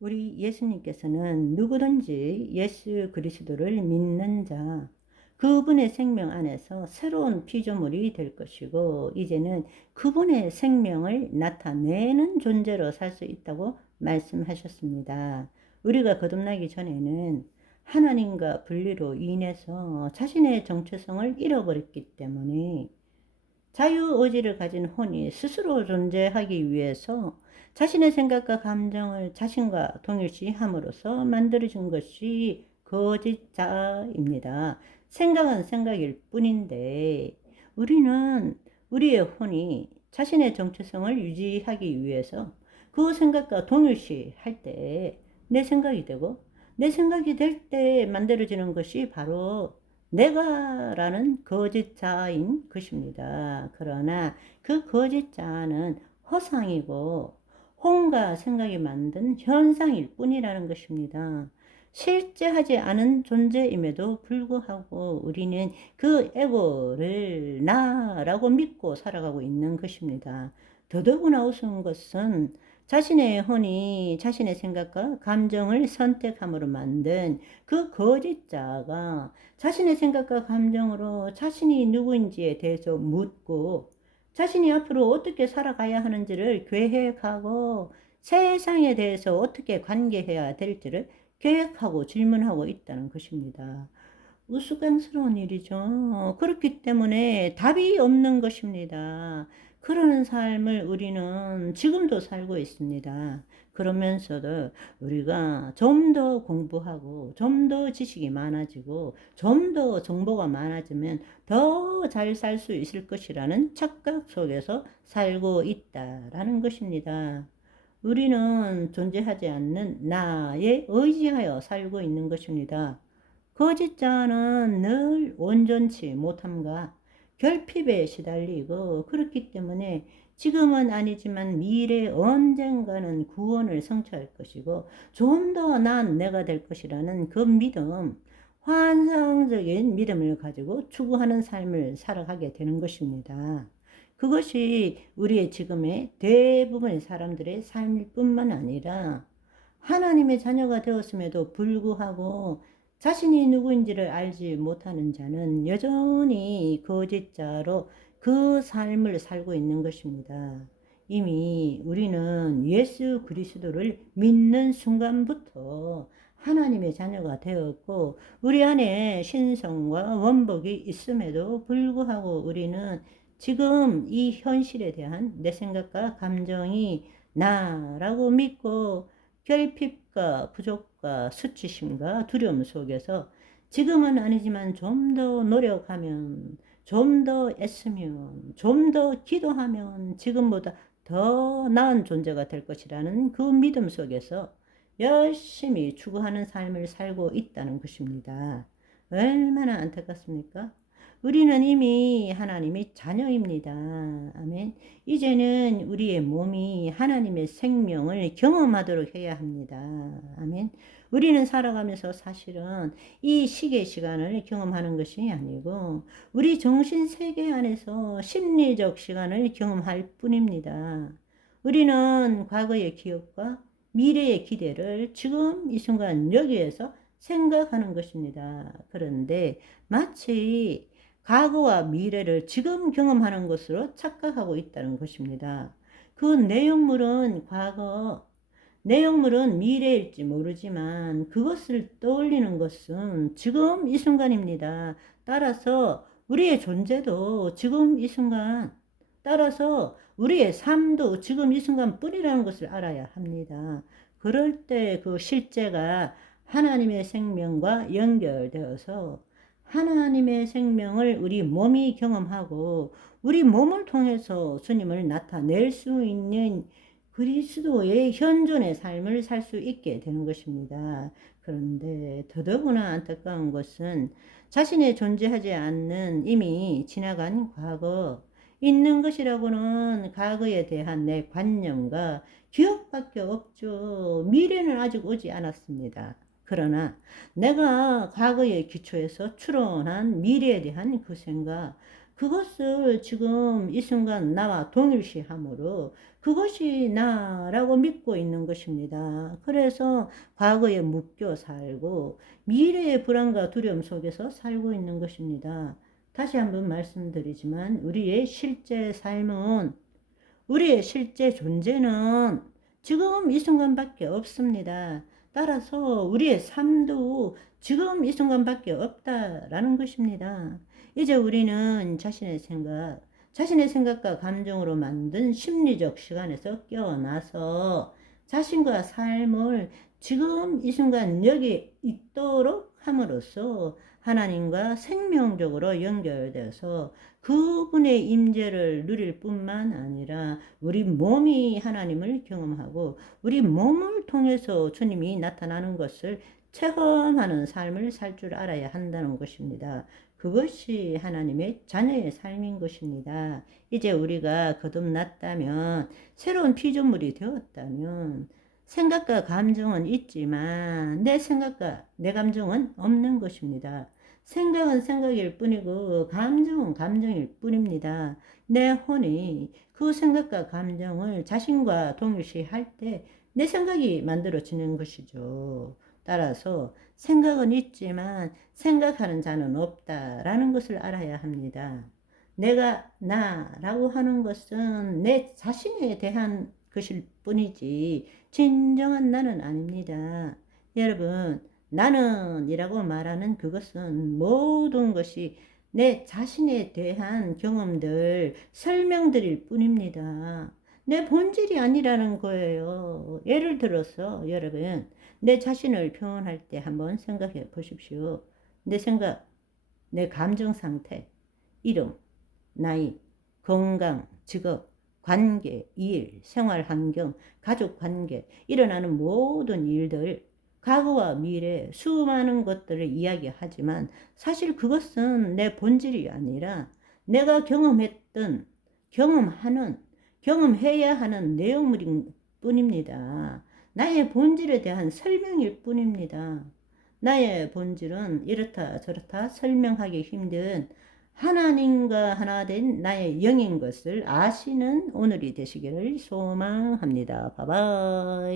우리 예수님께서는 누구든지 예수 그리스도를 믿는 자, 그분의 생명 안에서 새로운 피조물이 될 것이고, 이제는 그분의 생명을 나타내는 존재로 살 수 있다고 말씀하셨습니다. 우리가 거듭나기 전에는 하나님과 분리로 인해서 자신의 정체성을 잃어버렸기 때문에 자유의지를 가진 혼이 스스로 존재하기 위해서 자신의 생각과 감정을 자신과 동일시함으로써 만들어진 것이 거짓자입니다. 생각은 생각일 뿐인데 우리는 우리의 혼이 자신의 정체성을 유지하기 위해서 그 생각과 동일시할 때 내 생각이 되고, 내 생각이 될 때 만들어지는 것이 바로 내가라는 거짓자인 것입니다. 그러나 그 거짓자는 허상이고 혼과 생각이 만든 현상일 뿐이라는 것입니다. 실제하지 않은 존재임에도 불구하고 우리는 그 에고를 나라고 믿고 살아가고 있는 것입니다. 더더구나 우스운 것은 자신의 혼이 자신의 생각과 감정을 선택함으로 만든 그 거짓자가 자신의 생각과 감정으로 자신이 누구인지에 대해서 묻고 자신이 앞으로 어떻게 살아가야 하는지를 계획하고 세상에 대해서 어떻게 관계해야 될지를 계획하고 질문하고 있다는 것입니다. 우스꽝스러운 일이죠. 그렇기 때문에 답이 없는 것입니다. 그러는 삶을 우리는 지금도 살고 있습니다. 그러면서도 우리가 좀 더 공부하고 좀 더 지식이 많아지고 좀 더 정보가 많아지면 더 잘 살 수 있을 것이라는 착각 속에서 살고 있다라는 것입니다. 우리는 존재하지 않는 나에 의지하여 살고 있는 것입니다. 거짓자는 늘 온전치 못함과 결핍에 시달리고, 그렇기 때문에 지금은 아니지만 미래 언젠가는 구원을 성취할 것이고 좀 더 나은 내가 될 것이라는 그 믿음, 환상적인 믿음을 가지고 추구하는 삶을 살아가게 되는 것입니다. 그것이 우리의 지금의 대부분의 사람들의 삶일 뿐만 아니라 하나님의 자녀가 되었음에도 불구하고 자신이 누구인지를 알지 못하는 자는 여전히 거짓자로 그 삶을 살고 있는 것입니다. 이미 우리는 예수 그리스도를 믿는 순간부터 하나님의 자녀가 되었고 우리 안에 신성과 원복이 있음에도 불구하고 우리는 지금 이 현실에 대한 내 생각과 감정이 나라고 믿고 결핍과 부족과 수치심과 두려움 속에서 지금은 아니지만 좀 더 노력하면, 좀 더 애쓰면, 좀 더 기도하면 지금보다 더 나은 존재가 될 것이라는 그 믿음 속에서 열심히 추구하는 삶을 살고 있다는 것입니다. 얼마나 안타깝습니까? 우리는 이미 하나님의 자녀입니다. 아멘. 이제는 우리의 몸이 하나님의 생명을 경험하도록 해야 합니다. 아멘. 우리는 살아가면서 사실은 이 시계 시간을 경험하는 것이 아니고 우리 정신 세계 안에서 심리적 시간을 경험할 뿐입니다. 우리는 과거의 기억과 미래의 기대를 지금 이 순간 여기에서 생각하는 것입니다. 그런데 마치 과거와 미래를 지금 경험하는 것으로 착각하고 있다는 것입니다. 그 내용물은 과거, 내용물은 미래일지 모르지만 그것을 떠올리는 것은 지금 이 순간입니다. 따라서 우리의 존재도 지금 이 순간, 따라서 우리의 삶도 지금 이 순간뿐이라는 것을 알아야 합니다. 그럴 때 그 실제가 하나님의 생명과 연결되어서 하나님의 생명을 우리 몸이 경험하고 우리 몸을 통해서 주님을 나타낼 수 있는 그리스도의 현존의 삶을 살 수 있게 되는 것입니다. 그런데 더더구나 안타까운 것은 자신의 존재하지 않는 이미 지나간 과거, 있는 것이라고는 과거에 대한 내 관념과 기억밖에 없죠. 미래는 아직 오지 않았습니다. 그러나 내가 과거의 기초에서 추론한 미래에 대한 그 생각, 그것을 지금 이 순간 나와 동일시함으로 그것이 나라고 믿고 있는 것입니다. 그래서 과거에 묶여 살고 미래의 불안과 두려움 속에서 살고 있는 것입니다. 다시 한번 말씀드리지만 우리의 실제 존재는 지금 이 순간밖에 없습니다. 따라서 우리의 삶도 지금 이 순간밖에 없다라는 것입니다. 이제 우리는 자신의 생각과 감정으로 만든 심리적 시간에서 깨어나서 자신과 삶을 지금 이 순간 여기 있도록 함으로써 하나님과 생명적으로 연결되어서 그분의 임재를 누릴 뿐만 아니라 우리 몸이 하나님을 경험하고 우리 몸을 통해서 주님이 나타나는 것을 체험하는 삶을 살 줄 알아야 한다는 것입니다. 그것이 하나님의 자녀의 삶인 것입니다. 이제 우리가 거듭났다면, 새로운 피조물이 되었다면 생각과 감정은 있지만 내 생각과 내 감정은 없는 것입니다. 생각은 생각일 뿐이고 감정은 감정일 뿐입니다. 내 혼이 그 생각과 감정을 자신과 동일시할 때 내 생각이 만들어지는 것이죠. 따라서 생각은 있지만 생각하는 자는 없다라는 것을 알아야 합니다. 내가 나라고 하는 것은 내 자신에 대한 것일 뿐이지 진정한 나는 아닙니다. 여러분, 나는이라고 말하는 그것은 모든 것이 내 자신에 대한 경험들, 설명들일 뿐입니다. 내 본질이 아니라는 거예요. 예를 들어서 여러분, 내 자신을 표현할 때 한번 생각해 보십시오. 내 생각, 내 감정 상태, 이름, 나이, 건강, 직업, 관계, 일, 생활 환경, 가족 관계, 일어나는 모든 일들, 과거와 미래, 수많은 것들을 이야기하지만 사실 그것은 내 본질이 아니라 내가 경험했던, 경험해야 하는 내용물인 뿐입니다. 나의 본질에 대한 설명일 뿐입니다. 나의 본질은 이렇다 저렇다 설명하기 힘든 하나님과 하나 된 나의 영인 것을 아시는 오늘이 되시기를 소망합니다. 바이바이.